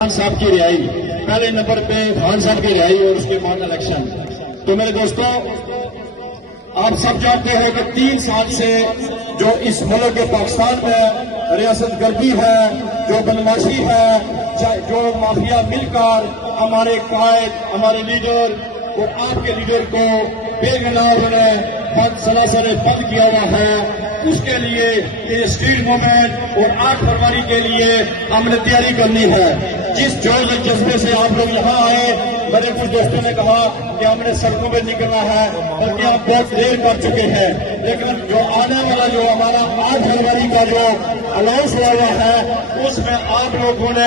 خان صاحب کی رہائی، پہلے نمبر پہ خان صاحب کی رہائی اور اس کے بعد الیکشن۔ تو میرے دوستوں، آپ سب جانتے ہیں کہ 3 سال سے جو اس ملک کے پاکستان میں ریاست گردی ہے، جو بدماشی ہے، جو مافیا مل کر ہمارے قائد، ہمارے لیڈر اور آپ کے لیڈر کو بے گناہ انہوں نے سلاسل بند کیا ہوا ہے، اس کے لیے یہ اسٹریٹ موومنٹ اور 8 فروری کے لیے ہم نے تیاری کرنی ہے۔ جس جوش اور جذبے سے آپ لوگ یہاں آئے، میرے کچھ دوستوں نے کہا کہ ہم نے سڑکوں پہ نکلنا ہے، بلکہ آپ بہت دیر کر چکے ہیں، لیکن جو آنے والا جو ہمارا 8 فروری کا جو اناؤنس ہوا ہوا ہے، اس میں آپ لوگوں نے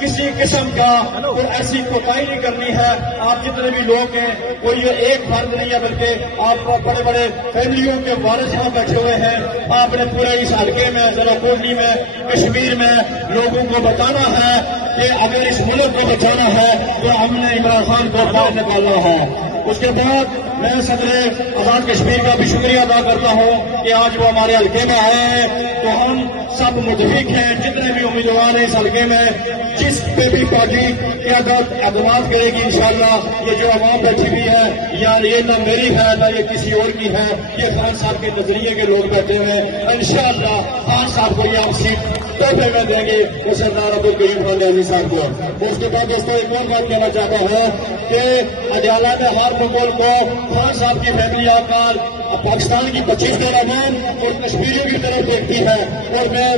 کسی قسم کا کوئی ایسی کوتاہی نہیں کرنی ہے۔ آپ جتنے بھی لوگ ہیں، کوئی یہ ایک فرد نہیں ہے، بلکہ آپ بڑے بڑے فیملیوں کے وارث یہاں بیٹھے ہوئے ہیں۔ آپ نے پورے اس حلقے میں، ضلع کوٹلی میں، کشمیر میں لوگوں کو بتانا ہے کہ اگر اس ملک کو بچانا ہے تو ہم نے عمران خان کو باہر نکالنا ہے۔ اس کے بعد میں صدر آزاد کشمیر کا بھی شکریہ ادا کرتا ہوں کہ آج وہ ہمارے حلقے میں آئے ہیں، تو ہم سب متفق ہیں، جتنے بھی امیدوار ہیں اس حلقے میں، جس پہ بھی پارٹی قیادت اعتماد کرے گی انشاءاللہ، یہ جو عوام بیٹھی ہوئی ہے، یا یہ نہ میری ہے نہ یہ کسی اور کی ہے، یہ خان صاحب کے نظریے کے لوگ بیٹھے ہوئے ہیں۔ انشاءاللہ خان صاحب کو یہ ہم سیٹ تحفے میں دیں گے، وہ سردار عبدالکریم خان نیازی صاحب کو۔ اس کے بعد دوستوں ایک اور بات کہنا چاہتا ہوں کہ اڈیالہ میں ہر مغل کو خان صاحب کی فیملی آ کر پاکستان کی 25 عوام اور کشمیریوں کی طرف دیکھتی ہے، اور میں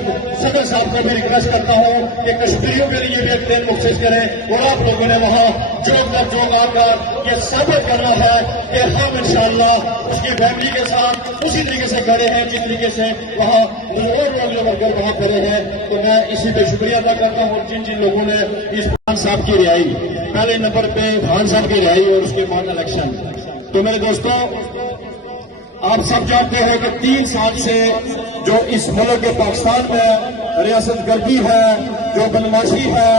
صدر صاحب کو بھی ریکویسٹ کرتا ہوں کہ کشمیریوں کے لیے بھی ایک دن مخصوص کریں، اور آپ لوگوں نے وہاں چوک آ کر یہ ثابت کرنا ہے کہ ہم انشاءاللہ اس کی فیملی کے ساتھ اسی طریقے سے کھڑے ہیں جس طریقے سے وہاں اور لوگ جو ورکر وہاں کھڑے ہیں۔ تو میں اسی پہ شکریہ ادا کرتا ہوں، اور جن لوگوں نے اس خان صاحب کی رہائی، پہلے نمبر پہ خان صاحب کی رہائی اور اس کے بعد الیکشن۔ تو میرے دوستوں، آپ سب جانتے ہیں کہ 3 سال سے جو اس ملک کے پاکستان میں ریاست گردی ہے، جو بدماشی ہے،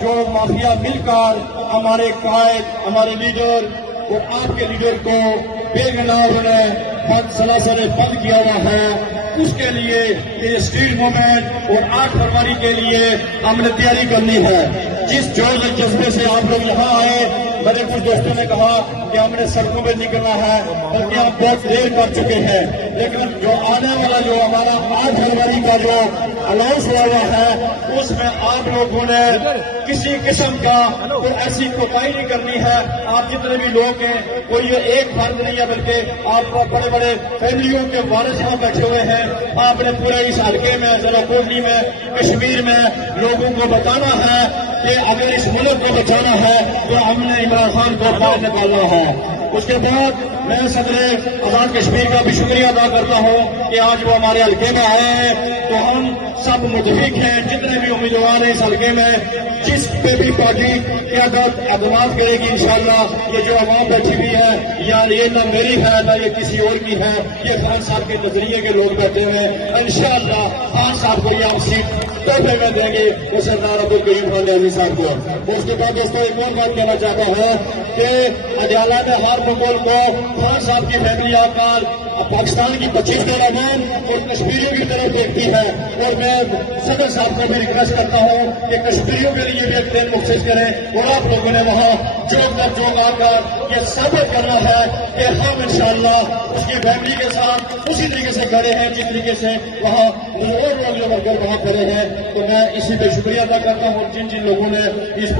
جو مافیا مل کر ہمارے قائد، ہمارے لیڈر اور آپ کے لیڈر کو بے گناہ انہوں نے سلاسل بند کیا ہوا ہے، اس کے لیے یہ اسٹریٹ موومنٹ اور 8 فروری کے لیے ہم نے تیاری کرنی ہے۔ جس جوش اور جذبے سے آپ لوگ یہاں آئے، میرے کچھ دوستوں نے کہا کہ ہم نے سڑکوں پہ نکلنا ہے، بلکہ آپ بہت دیر کر چکے ہیں، لیکن جو آنے والا جو ہمارا 8 فروری کا جو اناؤنس ہوا ہوا ہے، اس میں آپ لوگوں نے کسی قسم کا کوئی ایسی کوتاہی نہیں کرنی ہے۔ آپ جتنے بھی لوگ ہیں، کوئی یہ ایک فرد نہیں ہے، بلکہ آپ بڑے بڑے فیملیوں کے وارث یہاں بیٹھے ہوئے ہیں۔ آپ نے پورے اس حلقے میں، ضلع کوٹلی میں، کشمیر میں لوگوں کو بتانا ہے کہ اگر اس ملک کو بچانا ہے تو ہم نے عمران خان کو باہر نکالنا ہے۔ اس کے بعد میں صدر آزاد کشمیر کا بھی شکریہ ادا کرتا ہوں کہ آج وہ ہمارے حلقے میں آئے ہیں، تو ہم سب متفق ہیں، جتنے بھی امیدوار ہیں اس حلقے میں، جس پہ بھی پارٹی قیادت اعتماد کرے گی انشاءاللہ، یہ جو عوام بیٹھی ہوئی ہے، یا یہ نہ میری ہے نہ یہ کسی اور کی ہے، یہ خان صاحب کے نظریے کے لوگ بیٹھے ہوئے ہیں۔ انشاءاللہ خان صاحب کو یہ ہم سیٹ تحفے میں دیں گے، وہ سردار عبدالکریم خان نیازی صاحب کو۔ اس کے بعد دوستوں ایک اور بات کہنا چاہتا ہوں کہ اڈیالہ میں ہر مغل کو خان صاحب کی فیملی آ کر پاکستان کی 25 عوام اور کشمیریوں کی طرف دیکھتی ہے، اور میں صدر صاحب کو بھی ریکویسٹ کرتا ہوں کہ کشمیریوں کے لیے بھی ایک دن مخصوص کریں، اور آپ لوگوں نے وہاں چوک آ کر یہ ثابت کرنا ہے کہ ہم انشاءاللہ اس کی فیملی کے ساتھ اسی طریقے سے کھڑے ہیں جس طریقے سے وہاں اور لوگ جو ورکر وہاں کھڑے ہیں۔ تو میں اسی پہ شکریہ ادا کرتا ہوں، اور جن لوگوں نے اس